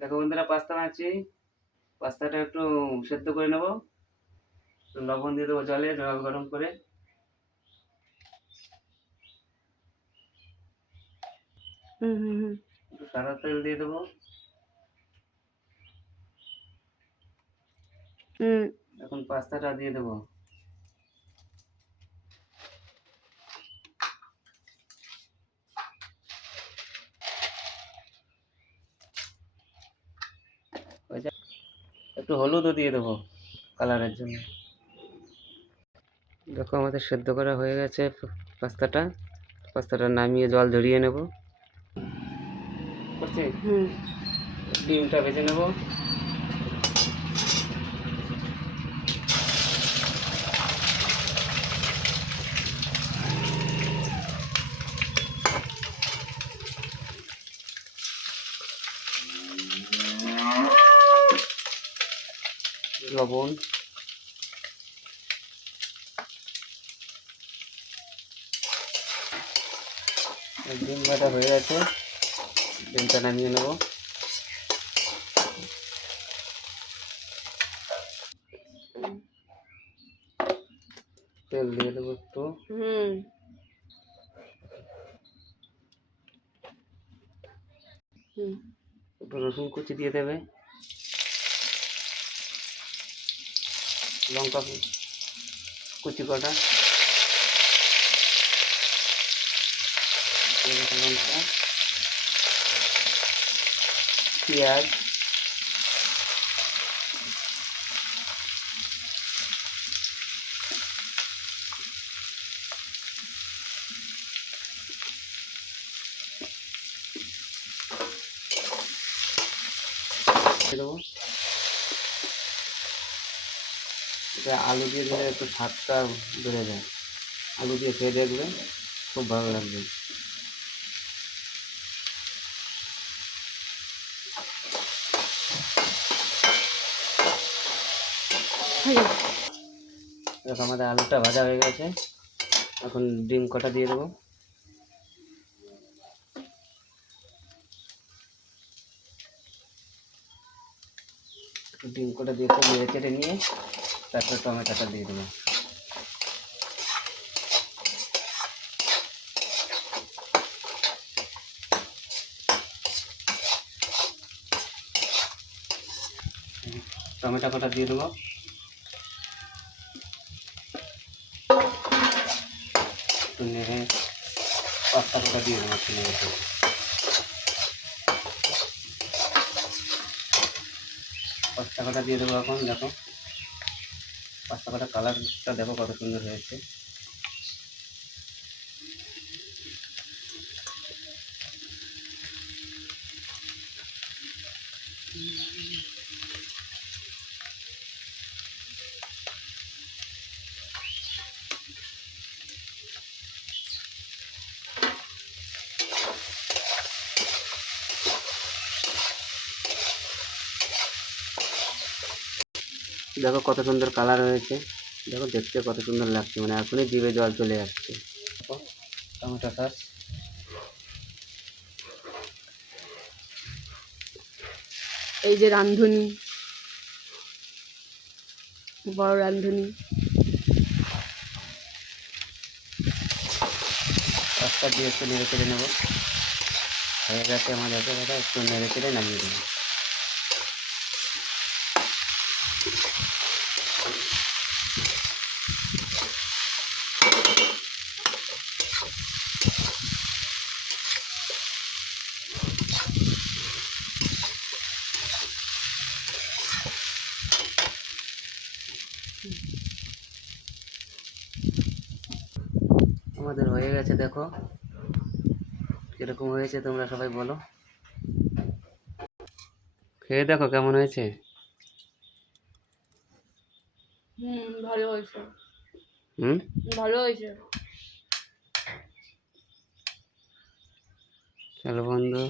দেখো বন্ধুরা, পাস্তা বানাচ্ছি। পাস্তাটা একটু সেদ্ধ করে নেবো। লবণ দিয়ে দেবো জলে, জল গরম করে। একটু সাদা তেল দিয়ে দেবো। এখন পাস্তাটা দিয়ে দেবো। একটু হলুদও দিয়ে দেবো কালারের জন্য। দেখো আমাদের সেদ্ধ করা হয়ে গেছে পাস্তাটা নামিয়ে জল ঝরিয়ে নেব। ডিমটা ভেজে নেব। লবণ, ডিম ভাজা হয়ে গেছে, ডিমটা নামিয়ে নেব। তেল দিয়ে দেবো একটু। একটু রসুন কুচি দিয়ে দেবে, লঙ্কা কুচি কটা, লঙ্কা, পেঁয়াজ, দেবো। এটা আলু দিয়ে দিলে একটু স্বাদটা বেড়ে যায়। আলু দিয়ে খেয়ে দেখবে, খুব ভালো লাগবে। দেখো আমাদের আলুটা ভাজা হয়ে গেছে। এখন ডিম কটা দিয়ে দেবো। ডিম কটা দিয়ে একটু নেড়ে চেড়ে নিয়ে তারপর টমেটোটা দিয়ে দেবো। টমেটো কটা দিয়ে দেবো। একটু নেড়ে পাস্তা কটা দিয়ে দেবো। একটু নেড়ে চেড়ে পাস্তা কটা দিয়ে দেবো। এখন দেখো পাস্তা কটা কালারটা দেখো কত সুন্দর হয়েছে। দেখো কত সুন্দর কালার হয়েছে। দেখো দেখতে কত সুন্দর লাগছে, মানে এখনই জিভে জল চলে আসছে। টমেটো সস, এই যে রাঁধুনি, বড় রাঁধুনি, পাস্তা দিয়ে একটু নেড়ে চেড়ে নেবো। হয়ে গেছে আমাদের এটা, একটু নেড়ে চেড়ে নামিয়ে দেবো। আমাদের হয়ে গেছে, দেখো কিরকম হয়েছে তোমরা সবাই বলো। খেয়ে দেখো কেমন হয়েছে। ভালো হয়েছে। ভালো হয়েছে। চলো বন্ধু,